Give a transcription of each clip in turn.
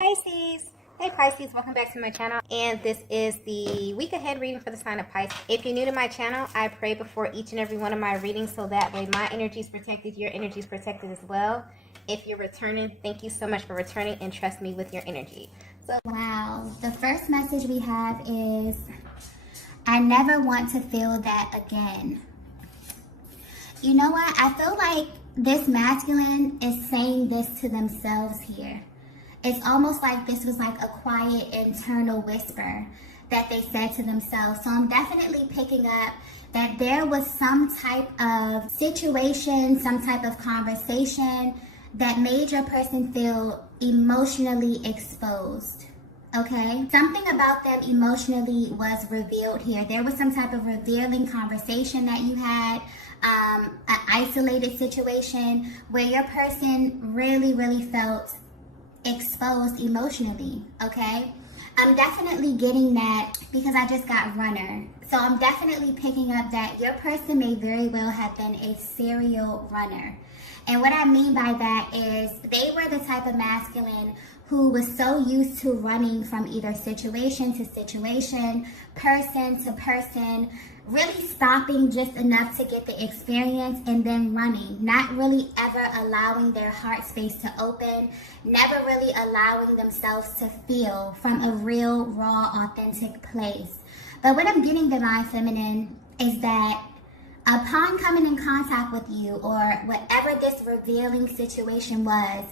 Pisces. Hey Pisces, welcome back to my channel, and this is the week ahead reading for the sign of Pisces. If you're new to my channel, I pray before each and every one of my readings so that way my energy is protected, your energy is protected as well. If you're returning, thank you so much for returning and trust me with your energy. Wow, the first message we have is, I never want to feel that again. You know what? I feel like this masculine is saying this to themselves here. It's almost like this was like a quiet internal whisper that they said to themselves. So I'm definitely picking up that there was some type of situation, some type of conversation that made your person feel emotionally exposed. Okay? Something about them emotionally was revealed here. There was some type of revealing conversation that you had, an isolated situation where your person really felt exposed emotionally. Okay, I'm definitely getting that because I just got runner. So I'm definitely picking up that your person may very well have been a serial runner. And what I mean by that is they were the type of masculine who was so used to running from either situation to situation, person to person, really stopping just enough to get the experience and then running, not really ever allowing their heart space to open, never really allowing themselves to feel from a real, raw, authentic place. But what I'm getting, Divine Feminine, is that upon coming in contact with you, or whatever this revealing situation was,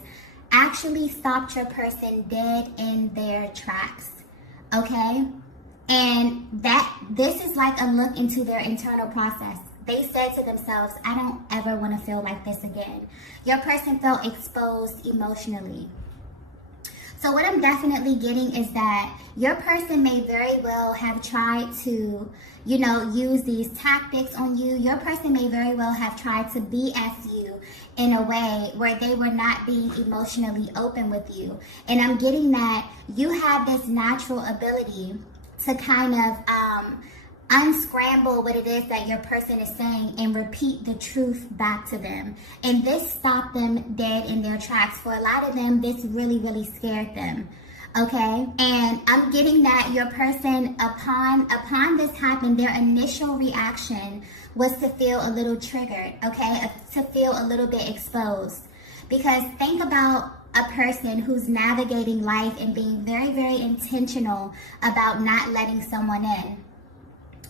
actually stopped your person dead in their tracks. Okay? And that this is like a look into their internal process. They said to themselves, I don't ever want to feel like this again. Your person felt exposed emotionally. So what I'm definitely getting is that your person may very well have tried to, use these tactics on you. Your person may very well have tried to BS you in a way where they were not being emotionally open with you. And I'm getting that you have this natural ability to kind of unscramble what it is that your person is saying and repeat the truth back to them. And this stopped them dead in their tracks. For a lot of them, this really scared them. Okay? And I'm getting that your person, upon this happened, their initial reaction was to feel a little triggered, okay? To feel a little bit exposed. Because think about a person who's navigating life and being very intentional about not letting someone in.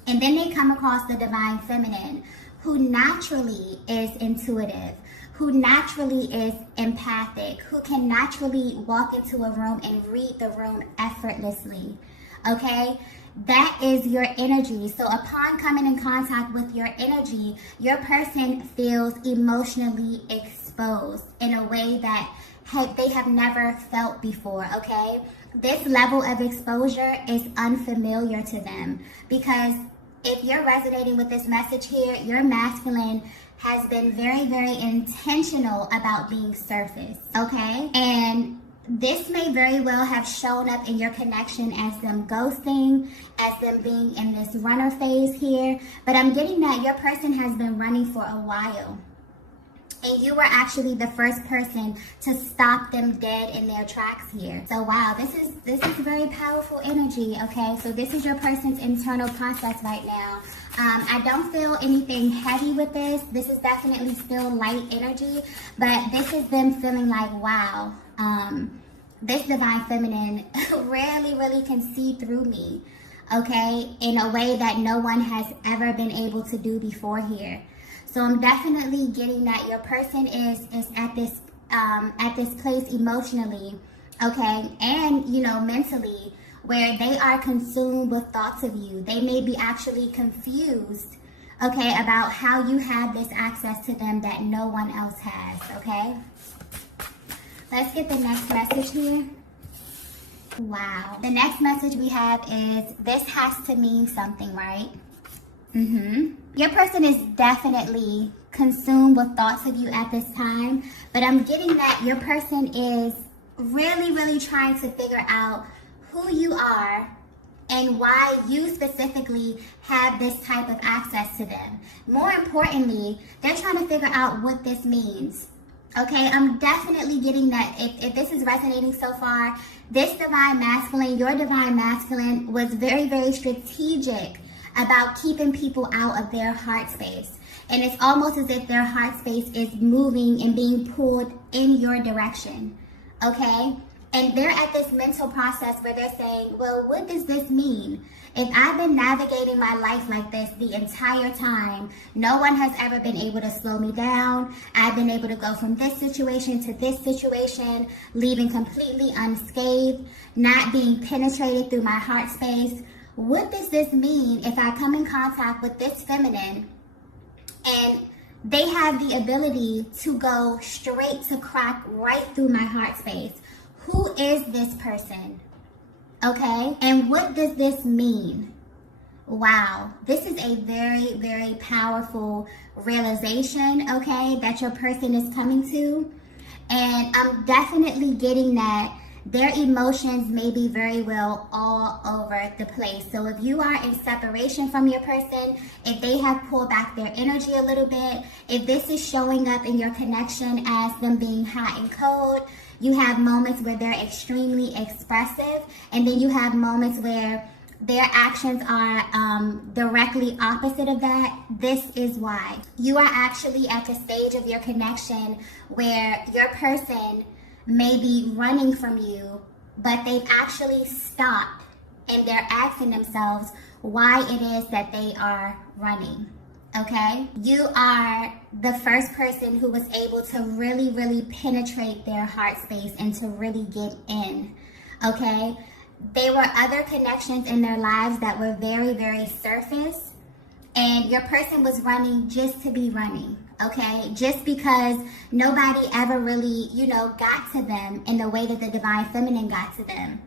And then they come across the Divine Feminine, who naturally is intuitive, who naturally is empathic, who can naturally walk into a room and read the room effortlessly. Okay? That is your energy. So upon coming in contact with your energy, your person feels emotionally exposed in a way that they have never felt before, okay? This level of exposure is unfamiliar to them, because if you're resonating with this message here, your masculine has been very intentional about being surface, okay? And this may very well have shown up in your connection as them ghosting, as them being in this runner phase here. But I'm getting that your person has been running for a while. And you were actually the first person to stop them dead in their tracks here. So wow, this is very powerful energy, okay? So this is your person's internal process right now. I don't feel anything heavy with this. This is definitely still light energy, but this is them feeling like, wow, this Divine Feminine really can see through me, okay? In a way that no one has ever been able to do before here. So I'm definitely getting that your person is at this place emotionally, okay, and mentally, where they are consumed with thoughts of you. They may be actually confused, okay, about how you have this access to them that no one else has, okay? Let's get the next message here. Wow. The next message we have is, this has to mean something, right? Your person is definitely consumed with thoughts of you at this time, but I'm getting that your person is really trying to figure out who you are and why you specifically have this type of access to them. More importantly, they're trying to figure out what this means. Okay, I'm definitely getting that. If this is resonating so far, this divine masculine, your divine masculine, was very, very strategic about keeping people out of their heart space. And it's almost as if their heart space is moving and being pulled in your direction. Okay? And they're at this mental process where they're saying, well, what does this mean? If I've been navigating my life like this the entire time, no one has ever been able to slow me down. I've been able to go from this situation to this situation, leaving completely unscathed, not being penetrated through my heart space. What does this mean if I come in contact with this feminine and they have the ability to go straight to crack right through my heart space? Who is this person? Okay, and what does this mean? Wow, this is a very, very powerful realization, okay, that your person is coming to. And I'm definitely getting that their emotions may be very well all over the place. So if you are in separation from your person, if they have pulled back their energy a little bit, if this is showing up in your connection as them being hot and cold, you have moments where they're extremely expressive, and then you have moments where their actions are directly opposite of that. This is why. You are actually at the stage of your connection where your person may be running from you, but they've actually stopped and they're asking themselves why it is that they are running. Okay, you are the first person who was able to really, really penetrate their heart space and to really get in. Okay, there were other connections in their lives that were very, very surface, and your person was running just to be running. Okay, just because nobody ever really, got to them in the way that the divine feminine got to them.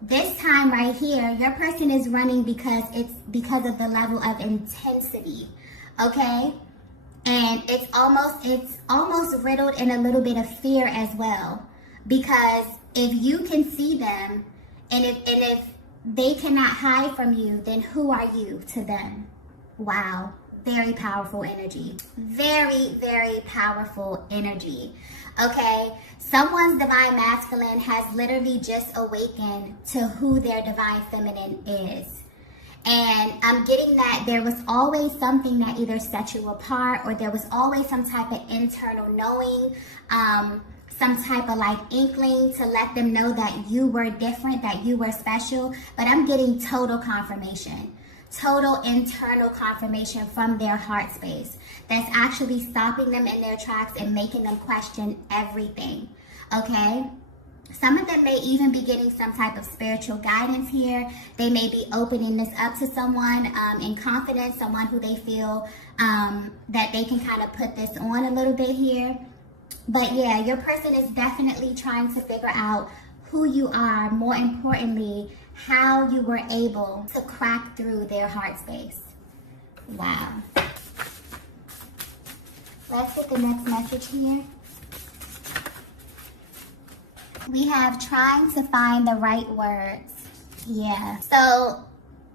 This time right here, your person is running because of the level of intensity. Okay, and it's almost riddled in a little bit of fear as well, because if you can see them and if they cannot hide from you, then who are you to them? Wow, very powerful energy. Very, very powerful energy. Okay, someone's divine masculine has literally just awakened to who their divine feminine is. And I'm getting that there was always something that either set you apart, or there was always some type of internal knowing, some type of like inkling to let them know that you were different, that you were special. But I'm getting total confirmation, total internal confirmation from their heart space that's actually stopping them in their tracks and making them question everything. Okay? Some of them may even be getting some type of spiritual guidance here. They may be opening this up to someone in confidence, someone who they feel that they can kind of put this on a little bit here. But yeah, your person is definitely trying to figure out who you are. More importantly, how you were able to crack through their heart space. Wow. Let's get the next message here. We have trying to find the right words. Yeah. So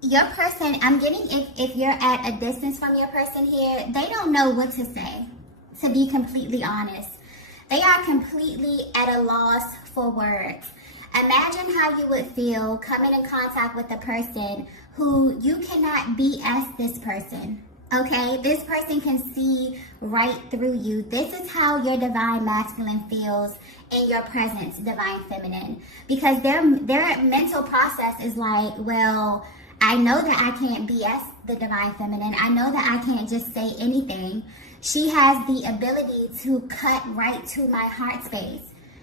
your person, I'm getting if you're at a distance from your person here, they don't know what to say, to be completely honest. They are completely at a loss for words. Imagine how you would feel coming in contact with a person who you cannot BS this person. Okay, this person can see right through you. This is how your divine masculine feels in your presence, divine feminine. Because their mental process is like, well, I know that I can't BS the divine feminine. I know that I can't just say anything. She has the ability to cut right to my heart space.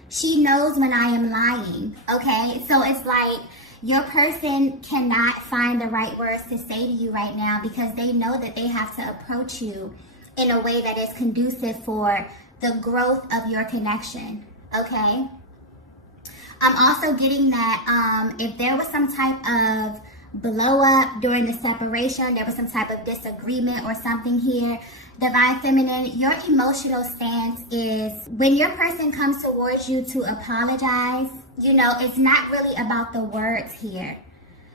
She knows when I am lying, okay? So it's like, your person cannot find the right words to say to you right now because they know that they have to approach you in a way that is conducive for the growth of your connection, okay? I'm also getting that if there was some type of blow up during the separation, there was some type of disagreement or something here, divine feminine, your emotional stance is when your person comes towards you to apologize, it's not really about the words here.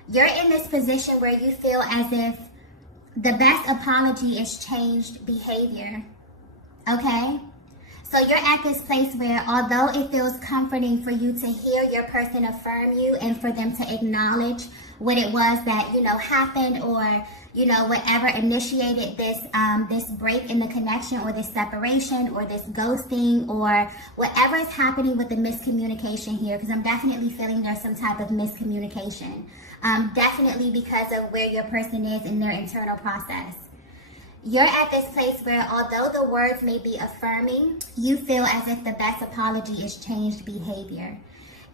You're in this position where you feel as if the best apology is changed behavior. Okay? So you're at this place where, although it feels comforting for you to hear your person affirm you and for them to acknowledge what it was that, you know, happened, or, you know, whatever initiated this this break in the connection, or this separation, or this ghosting, or whatever is happening with the miscommunication here, because I'm definitely feeling there's some type of miscommunication. Definitely because of where your person is in their internal process. You're at this place where, although the words may be affirming, you feel as if the best apology is changed behavior.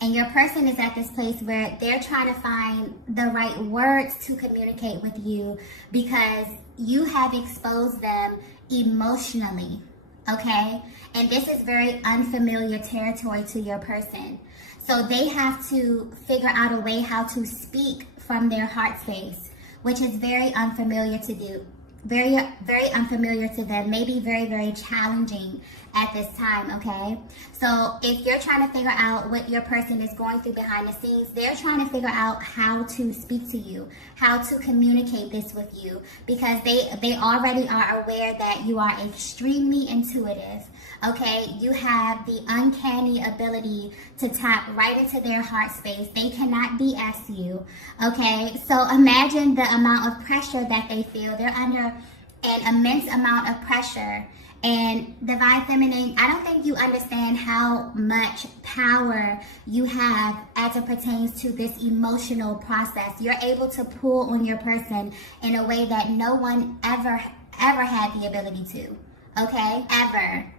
And your person is at this place where they're trying to find the right words to communicate with you, because you have exposed them emotionally, okay? And this is very unfamiliar territory to your person. So they have to figure out a way how to speak from their heart space, which is very unfamiliar to do. Very, very unfamiliar to them, maybe very, very challenging at this time, okay? So if you're trying to figure out what your person is going through behind the scenes, they're trying to figure out how to speak to you, how to communicate this with you, because they already are aware that you are extremely intuitive, okay? You have the uncanny ability to tap right into their heart space. They cannot BS you, okay? So imagine the amount of pressure that they feel. They're under an immense amount of pressure. And Divine Feminine, I don't think you understand how much power you have as it pertains to this emotional process. You're able to pull on your person in a way that no one ever had the ability to, okay? Ever.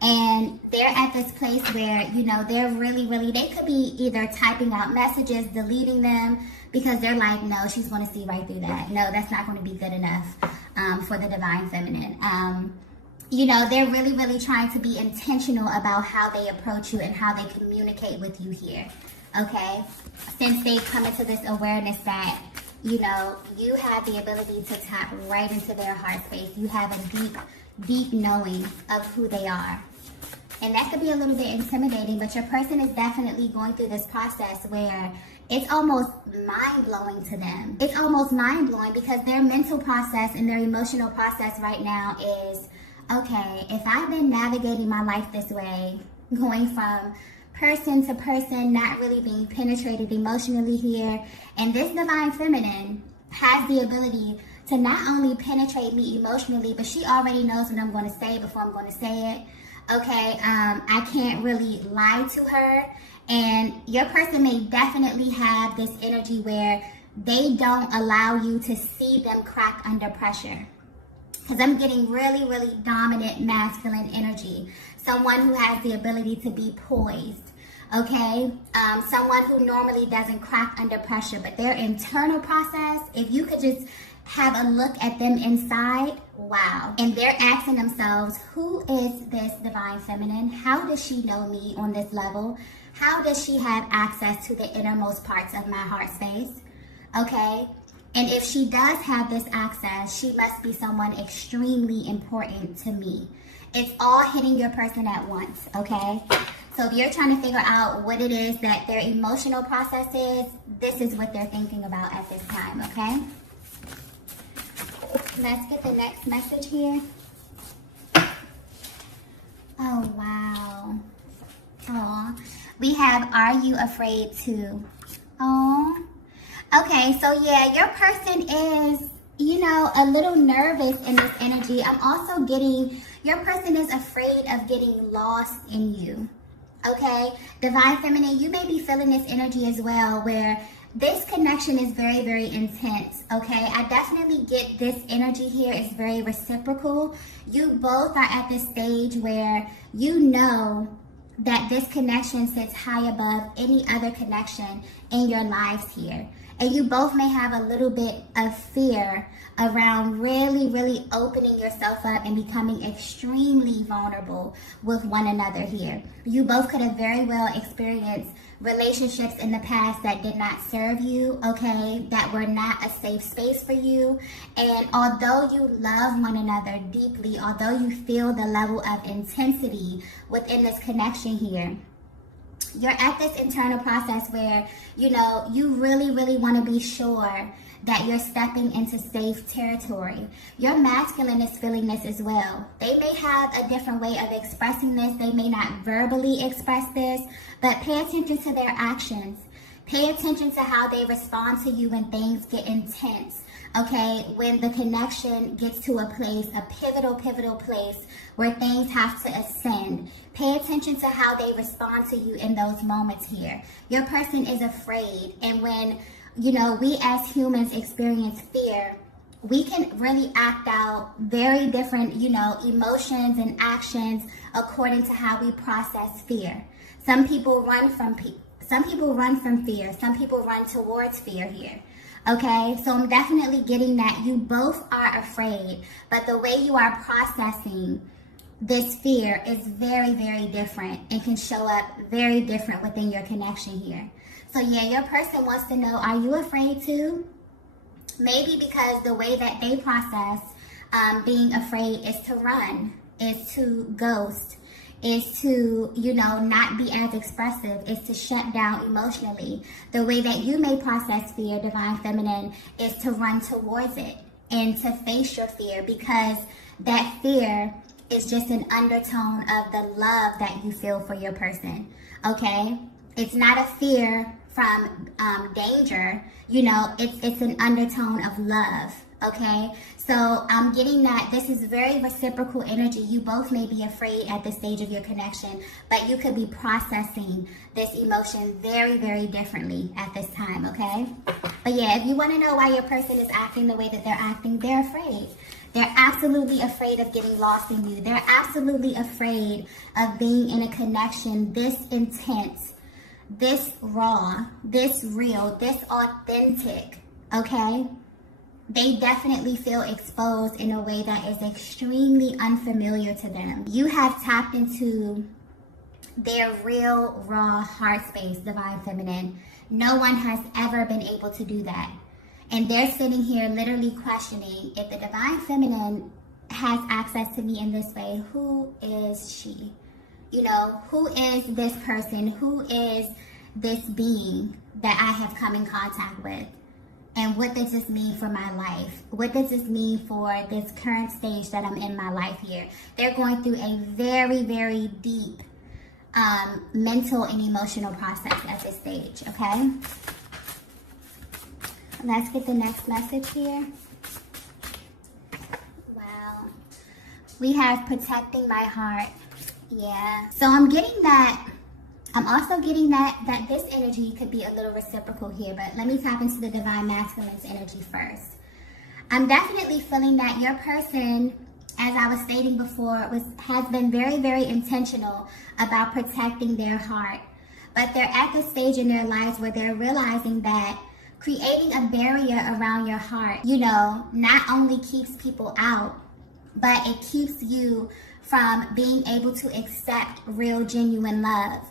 And they're at this place where, you know, they're really, they could be either typing out messages, deleting them, because they're like, no, she's going to see right through that. No, that's not going to be good enough for the Divine Feminine. You know, they're really trying to be intentional about how they approach you and how they communicate with you here, okay? Since they've come into this awareness that, you know, you have the ability to tap right into their heart space. You have a deep knowing of who they are. And that could be a little bit intimidating, but your person is definitely going through this process where it's almost mind-blowing to them. It's almost mind-blowing because their mental process and their emotional process right now is, okay, if I've been navigating my life this way, going from person to person, not really being penetrated emotionally here, and this Divine Feminine has the ability to not only penetrate me emotionally, but she already knows what I'm going to say before I'm going to say it. Okay, I can't really lie to her, and your person may definitely have this energy where they don't allow you to see them crack under pressure. Because I'm getting really dominant masculine energy. Someone who has the ability to be poised, okay? Someone who normally doesn't crack under pressure, but their internal process, if you could just have a look at them inside, wow. And they're asking themselves, who is this Divine Feminine? How does she know me on this level? How does she have access to the innermost parts of my heart space? Okay? And if she does have this access, she must be someone extremely important to me. It's all hitting your person at once, okay? So if you're trying to figure out what it is that their emotional process is, this is what they're thinking about at this time, okay? Let's get the next message here. Oh, wow. Aw. We have, are you afraid to? Aw. Okay, so yeah, your person is, you know, a little nervous in this energy. I'm also getting, your person is afraid of getting lost in you. Okay, Divine Feminine, you may be feeling this energy as well, where this connection is very intense, okay? I definitely get this energy here is very reciprocal. You both are at this stage where you know that this connection sits high above any other connection in your lives here. And you both may have a little bit of fear around really opening yourself up and becoming extremely vulnerable with one another here. You both could have very well experienced relationships in the past that did not serve you, okay, that were not a safe space for you. And although you love one another deeply, although you feel the level of intensity within this connection here, you're at this internal process where, you know, you really, really want to be sure that you're stepping into safe territory. Your masculine is feeling this as well. They may have a different way of expressing this. They may not verbally express this, but pay attention to their actions. Pay attention to how they respond to you when things get intense. Okay, when the connection gets to a place, a pivotal place where things have to ascend. Pay attention to how they respond to you in those moments here. Your person is afraid, and when, you know, we as humans experience fear, we can really act out very different, you know, emotions and actions according to how we process fear. Some people run from fear. Some people run towards fear here. Okay, so I'm definitely getting that you both are afraid, but the way you are processing this fear is very, very different and can show up very different within your connection here. So yeah, your person wants to know, are you afraid too? Maybe because the way that they process being afraid is to run, is to ghost, is to, you know, not be as expressive, is to shut down emotionally. The way that you may process fear, Divine Feminine, is to run towards it and to face your fear, because that fear is just an undertone of the love that you feel for your person, okay? It's not a fear from danger, you know, it's an undertone of love, okay? So I'm getting that this is very reciprocal energy. You both may be afraid at this stage of your connection, but you could be processing this emotion very, very differently at this time, okay? But yeah, if you want to know why your person is acting the way that they're acting, they're afraid. They're absolutely afraid of getting lost in you. They're absolutely afraid of being in a connection this intense, this raw, this real, this authentic, okay? They definitely feel exposed in a way that is extremely unfamiliar to them. You have tapped into their real, raw heart space, Divine Feminine. No one has ever been able to do that. And they're sitting here literally questioning, if the Divine Feminine has access to me in this way, who is she? You know, who is this person? Who is this being that I have come in contact with? And what does this mean for my life? What does this mean for this current stage that I'm in my life here? They're going through a very, very deep mental and emotional process at this stage, okay? Let's get the next message here. Wow. We have protecting my heart. Yeah. So I'm getting that. I'm also getting that this energy could be a little reciprocal here, but let me tap into the Divine Masculine's energy first. I'm definitely feeling that your person, as I was stating before, has been very, very intentional about protecting their heart. But they're at the stage in their lives where they're realizing that creating a barrier around your heart, you know, not only keeps people out, but it keeps you from being able to accept real, genuine love.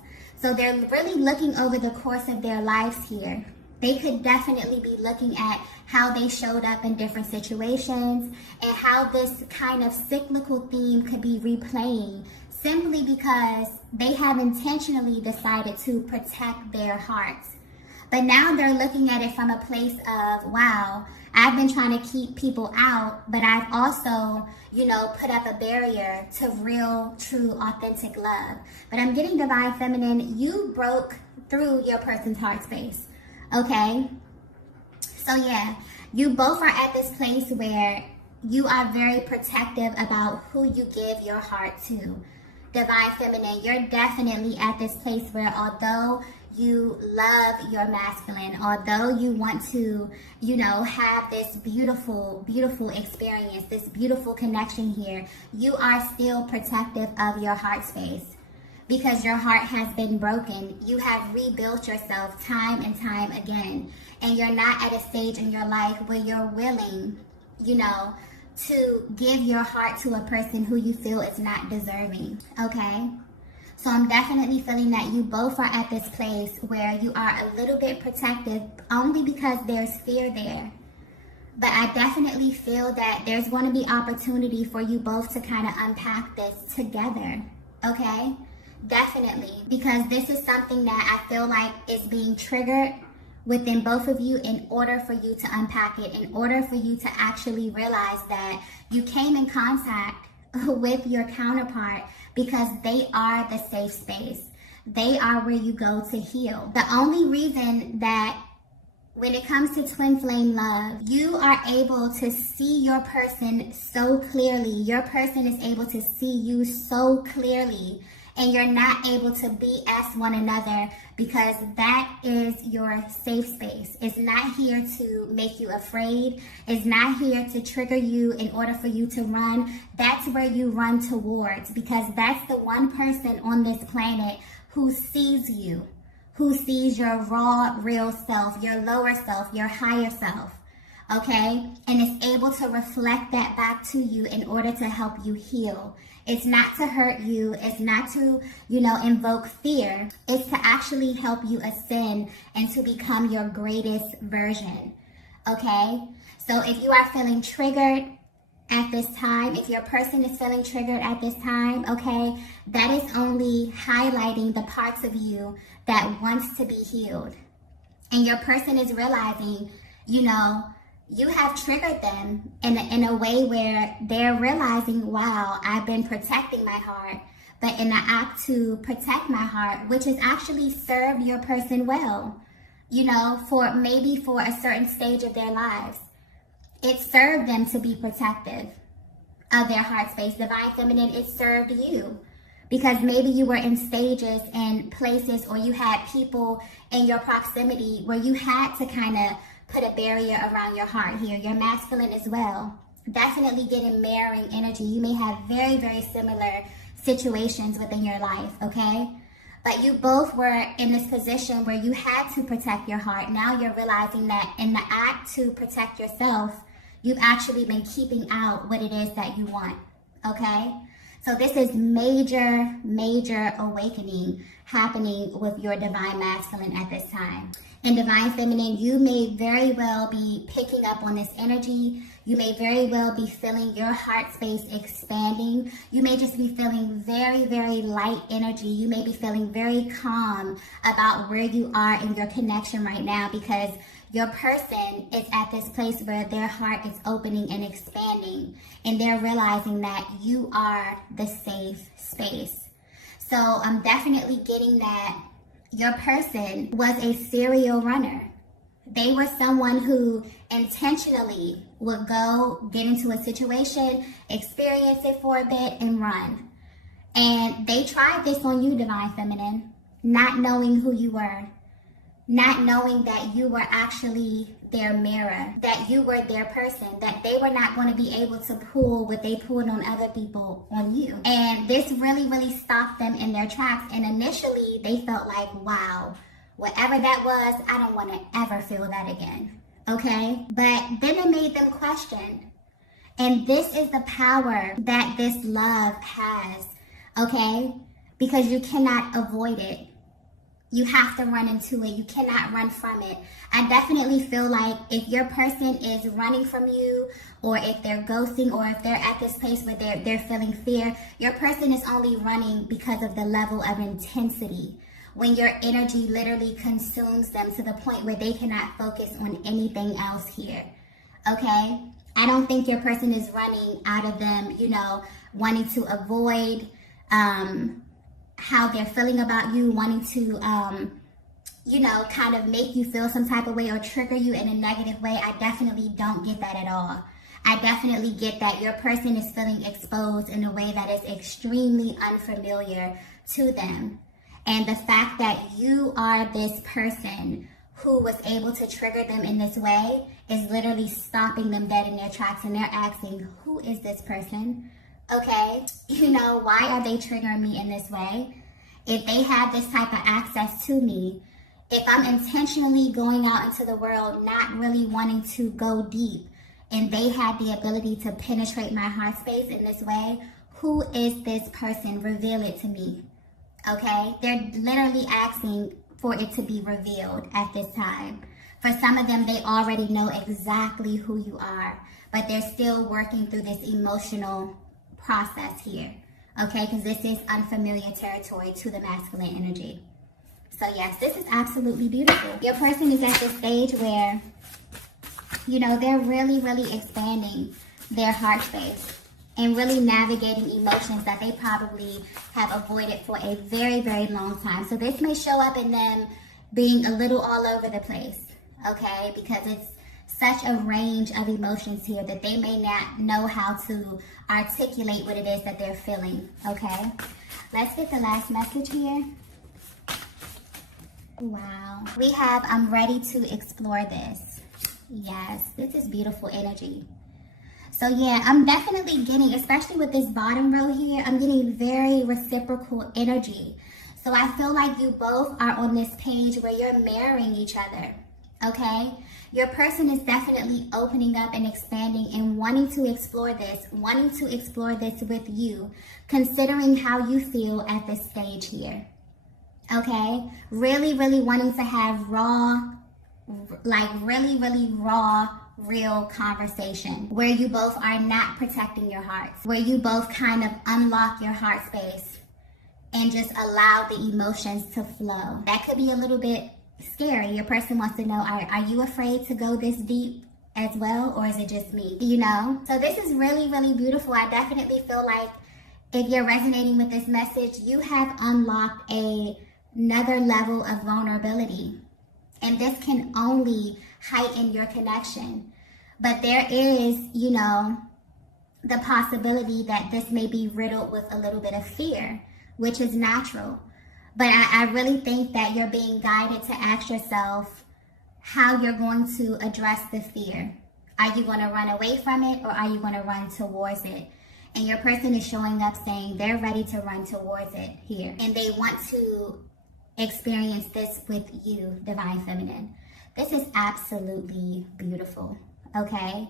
So they're really looking over the course of their lives here. They could definitely be looking at how they showed up in different situations and how this kind of cyclical theme could be replaying simply because they have intentionally decided to protect their hearts. But now they're looking at it from a place of, wow, I've been trying to keep people out, but I've also, you know, put up a barrier to real, true, authentic love. But I'm getting Divine Feminine, you broke through your person's heart space, okay? So yeah, you both are at this place where you are very protective about who you give your heart to. Divine Feminine, you're definitely at this place where although you love your masculine, although you want to, you know, have this beautiful, beautiful experience, this beautiful connection here, you are still protective of your heart space because your heart has been broken. You have rebuilt yourself time and time again, and you're not at a stage in your life where you're willing, you know, to give your heart to a person who you feel is not deserving, okay? So I'm definitely feeling that you both are at this place where you are a little bit protective only because there's fear there. But I definitely feel that there's going to be opportunity for you both to kind of unpack this together, okay? Definitely, because this is something that I feel like is being triggered within both of you in order for you to unpack it, in order for you to actually realize that you came in contact with your counterpart because they are the safe space. They are where you go to heal. The only reason that when it comes to twin flame love, you are able to see your person so clearly. Your person is able to see you so clearly, and you're not able to BS one another because that is your safe space. It's not here to make you afraid. It's not here to trigger you in order for you to run. That's where you run towards, because that's the one person on this planet who sees you, who sees your raw, real self, your lower self, your higher self, okay? And is able to reflect that back to you in order to help you heal. It's not to hurt you. It's not to, invoke fear. It's to actually help you ascend and to become your greatest version, okay? So if you are feeling triggered at this time, if your person is feeling triggered at this time, okay, that is only highlighting the parts of you that wants to be healed. And your person is realizing, you have triggered them in a way where they're realizing, wow, I've been protecting my heart. But in the act to protect my heart, which has actually served your person well, for a certain stage of their lives, it served them to be protective of their heart space. Divine Feminine, it served you. Because maybe you were in stages and places, or you had people in your proximity where you had to kind of put a barrier around your heart here. Your masculine as well. Definitely getting mirroring energy. You may have very, very similar situations within your life, okay? But you both were in this position where you had to protect your heart. Now you're realizing that in the act to protect yourself, you've actually been keeping out what it is that you want, okay? So this is major, major awakening happening with your divine masculine at this time. In Divine Feminine, you may very well be picking up on this energy. You may very well be feeling your heart space expanding. You may just be feeling very, very light energy. You may be feeling very calm about where you are in your connection right now, because your person is at this place where their heart is opening and expanding, and they're realizing that you are the safe space. So I'm definitely getting that your person was a serial runner. They were someone who intentionally would go get into a situation, experience it for a bit, and run. And they tried this on you, Divine Feminine, not knowing who you were, not knowing that you were actually their mirror, that you were their person, that they were not going to be able to pull what they pulled on other people on you. And this really, really stopped them in their tracks. And initially they felt like, wow, whatever that was, I don't want to ever feel that again. Okay? But then it made them question. And this is the power that this love has. Okay? Because you cannot avoid it. You have to run into it. You cannot run from it. I definitely feel like if your person is running from you, or if they're ghosting, or if they're at this place where they're feeling fear, your person is only running because of the level of intensity. When your energy literally consumes them to the point where they cannot focus on anything else here. Okay? I don't think your person is running out of them, wanting to avoid how they're feeling about you, wanting to, kind of make you feel some type of way or trigger you in a negative way. I definitely don't get that at all. I definitely get that your person is feeling exposed in a way that is extremely unfamiliar to them. And the fact that you are this person who was able to trigger them in this way is literally stopping them dead in their tracks, and they're asking, who is this person? Okay, why are they triggering me in this way? If they have this type of access to me, if I'm intentionally going out into the world, not really wanting to go deep, and they have the ability to penetrate my heart space in this way, who is this person? Reveal it to me. Okay, they're literally asking for it to be revealed at this time. For some of them, they already know exactly who you are, but they're still working through this emotional process here. okay? Because this is unfamiliar territory to the masculine energy. So yes, this is absolutely beautiful. Your person is at the stage where, you know, they're really, really expanding their heart space and really navigating emotions that they probably have avoided for a very, very long time. So this may show up in them being a little all over the place, okay? Because it's such a range of emotions here that they may not know how to articulate what it is that they're feeling, okay? Let's get the last message here. Wow. We have, I'm ready to explore this. Yes, this is beautiful energy. So yeah, I'm definitely getting, especially with this bottom row here, I'm getting very reciprocal energy. So I feel like you both are on this page where you're mirroring each other, okay? Your person is definitely opening up and expanding and wanting to explore this with you, considering how you feel at this stage here, okay? Really, really wanting to have raw, like really, really raw, real conversation where you both are not protecting your hearts, where you both kind of unlock your heart space and just allow the emotions to flow. That could be a little bit scary. Your person wants to know, are you afraid to go this deep as well, or is it just me? You know? So this is really, really beautiful. I definitely feel like if you're resonating with this message, you have unlocked another level of vulnerability. And this can only heighten your connection. But there is, you know, the possibility that this may be riddled with a little bit of fear, which is natural. But I really think that you're being guided to ask yourself how you're going to address the fear. Are you going to run away from it, or are you going to run towards it? And your person is showing up saying they're ready to run towards it here. And they want to experience this with you, Divine Feminine. This is absolutely beautiful, okay?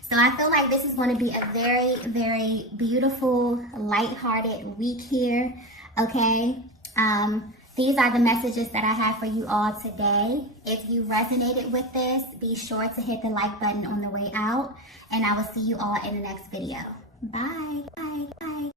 So I feel like this is going to be a very, very beautiful, lighthearted week here, okay? These are the messages that I have for you all today. If you resonated with this, be sure to hit the like button on the way out, and I will see you all in the next video. Bye. Bye.